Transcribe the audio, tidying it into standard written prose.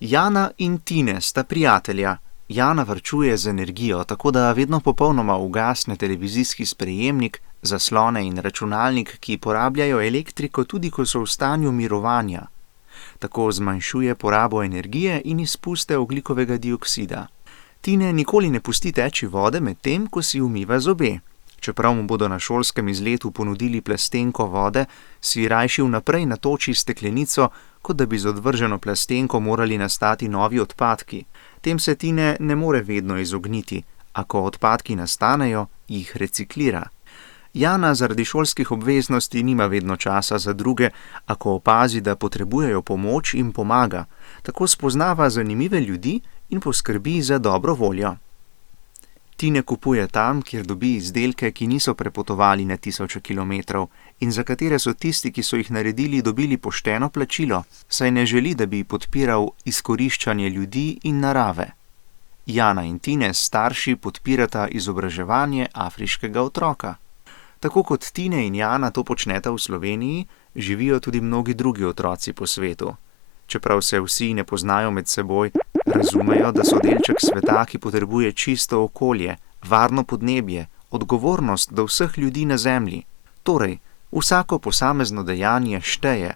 Jana in Tine sta prijatelja. Jana varčuje z energijo, tako da vedno popolnoma ugasne televizijski sprejemnik, zaslone in računalnik, ki porabljajo elektriko tudi, ko so v stanju mirovanja. Tako zmanjšuje porabo energije in izpuste ogljikovega dioksida. Tine nikoli ne pusti teči vode med tem, ko si umiva zobe. Čeprav mu bodo na šolskem izletu ponudili plastenko vode, si rajši vnaprej natoči steklenico, kot da bi z odvrženo plastenko morali nastati novi odpadki. Tem se Tine ne more vedno izogniti, a ko odpadki nastanejo, jih reciklira. Jana zaradi šolskih obveznosti nima vedno časa za druge, a ko opazi, da potrebujejo pomoč, jim pomaga. Tako spoznava zanimive ljudi in poskrbi za dobro voljo. Tine kupuje tam, kjer dobi izdelke, ki niso prepotovali na tisoče kilometrov in za katere so tisti, ki so jih naredili, dobili pošteno plačilo, saj ne želi, da bi podpiral izkoriščanje ljudi in narave. Jana in Tine s starši podpirata izobraževanje afriškega otroka. Tako kot Tine in Jana to počneta v Sloveniji, živijo tudi mnogi drugi otroci po svetu. Čeprav se vsi ne poznajo med seboj, razumejo, da so delček sveta, ki potrebuje čisto okolje, varno podnebje, odgovornost do vseh ljudi na zemlji. Torej, vsako posamezno dejanje šteje.